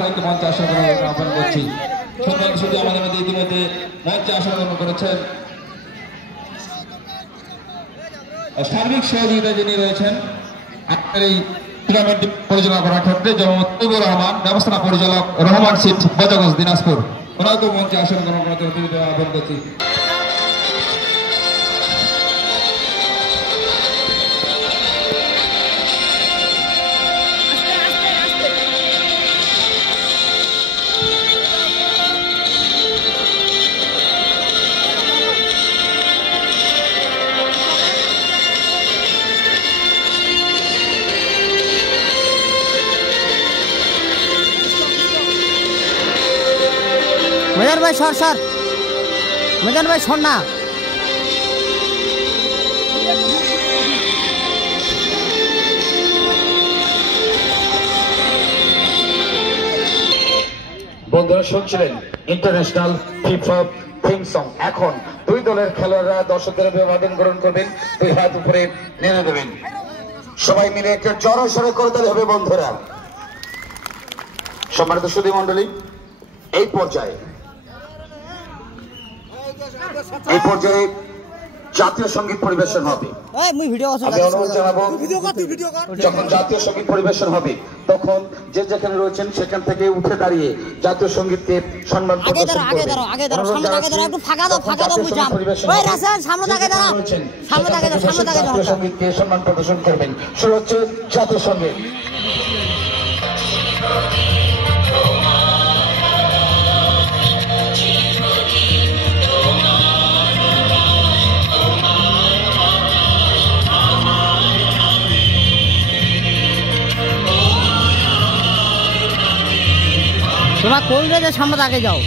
ভাইকে মঞ্চে আসন গ্রহণ আহ্বান করছি। সম্মানিত সুধী আমাদের মধ্যে ইতিমধ্যে মঞ্চে আসন গ্রহণ করেছেন সার্বিক সহযোগিতা যিনি রয়েছেন আপনার এই টুর্নামেন্টটি পরিচালনা করার ক্ষেত্রে যেমন তৈবুর রহমান, ব্যবস্থাপনা পরিচালক রহমান সিট বজাগঞ্জ দিনাজপুর, ওনাকেও মঞ্চে আসন গ্রহণ করার জন্য আহ্বান করছি। মেজান ভাই সর মেজান ভাই সর না। বন্ধুরা শুনছিলেন ইন্টারন্যাশনাল ফিফা থিম সং। এখন দুই দলের খেলোয়াড়রা দর্শকদের অভিবাদন গ্রহণ করবেন, দুই হাত উপরে নেড়ে দেবেন, সবাই মিলে একটা জড়ো সড়ো করে দিতে হবে। বন্ধুরা, সম্মানিত সুধী মন্ডলী, এই পর্যায়ে জাতীয় সঙ্গীত পরিবেশন হবে। আমি অনুরোধ জানাবো, যখন জাতীয় সঙ্গীত পরিবেশন হবে তখন যে যেখানে রয়েছেন সেখান থেকে উঠে দাঁড়িয়ে জাতীয় সঙ্গীতকে সম্মান প্রদর্শন করবেন। জাতীয় সঙ্গীতকে সম্মান প্রদর্শন করবেন। শুরু হচ্ছে জাতীয় সঙ্গীত। তোমরা কোন জায়গায় সামনে আগে যাও।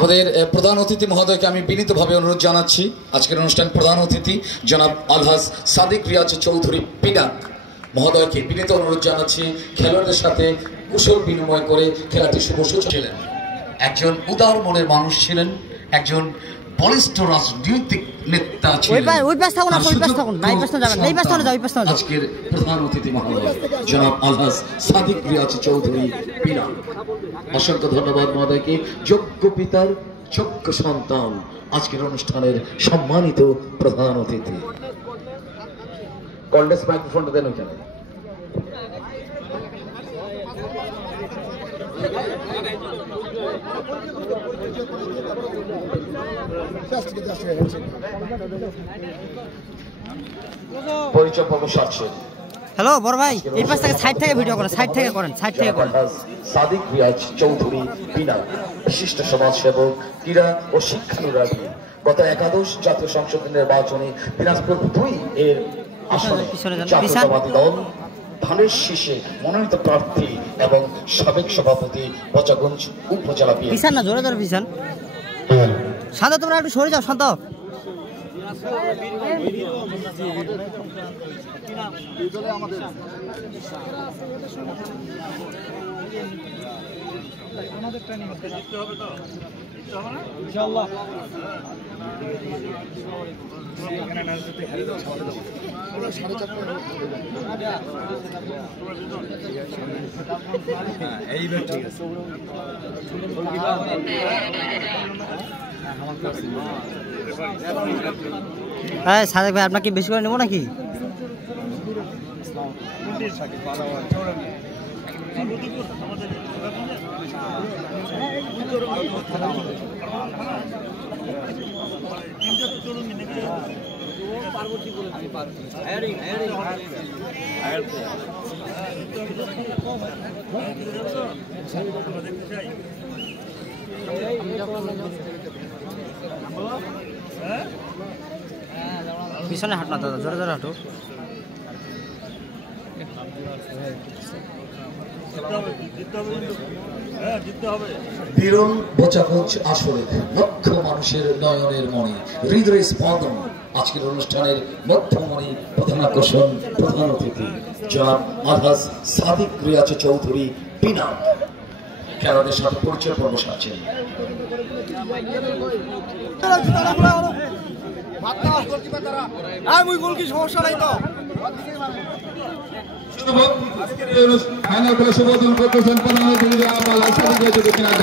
আমাদের প্রধান অতিথি মহোদয়কে আমি বিনীতভাবে অনুরোধ জানাচ্ছি। আজকের অনুষ্ঠান প্রধান অতিথি জনাব আলহাজ সাদিক রিয়াজ চৌধুরী পিনাক মহোদয়কে বিনীত অনুরোধ জানাচ্ছি খেলোয়াড়দের সাথে কুশল বিনিময় করে খেলাটি শুভ সূচনা ছিলেন। একজন উদার মনের মানুষ ছিলেন, একজন বলিষ্ঠ রাজনৈতিক নেতা ছিলেন। আজকের প্রধান অতিথি মহোদয় জনাব আলহাজ সাদিক রিয়াজ চৌধুরী পিনাক। অসংখ্য ধন্যবাদ মহোদয়কে। যোগ্য পিতার যোগ্য সন্তান আজকের অনুষ্ঠানের সম্মানিত প্রধান অতিথি। কলডেস মাইক্রোফোনটা দেন ওখানে। পরিচয় পর্ব সারছে। হ্যালো বড় ভাই, এই পাশ থেকে সাইড থেকে ভিডিও করেন, সাইড থেকে করেন, সাইড থেকে করেন। সাদিক রিয়াজ চৌধুরী পিনাক বিশিষ্ট সমাজসেবক, ক্রীড়া ও শিক্ষানুরাগী। গত একাদশ জাতীয় সংসদ নির্বাচনে দিনাজপুর 2 এর আসনে জাতীয়তাবাদী দল ধানের শীষে মনোনীত প্রার্থী এবং সাবেক সভাপতি বচাগঞ্জ উপজেলা বিএনপি। বিশান না, জোরে জোরে বিশান। শান্ত, তোমরা একটু সরে যাও শান্ত। হ্যাঁ সাদেক ভাই, আপনাকে বেশি করে নেবো নাকি? পিছনে হাঁট না দাদা, জোরে জোরে হাঁটো। বিরল বচাগঞ্জ আসরে লক্ষ মানুষের নয়নের মনে হৃদয় স্পন্দন। আজকের অনুষ্ঠানের মধ্যমণি প্রধান আকর্ষণ প্রধান অতিথি জনাব আলহাজ সাদিক রিয়াজ চৌধুরী পিনাক। খেলোয়াড়দের সাথে পরিচয় পর্ব সারছেন। ফাইনাল খেলা শুভ দিন করতেছেন প্রধান অতিথি জনাব আলহাজ সাদিক রিয়াজ চৌধুরী পিনাক।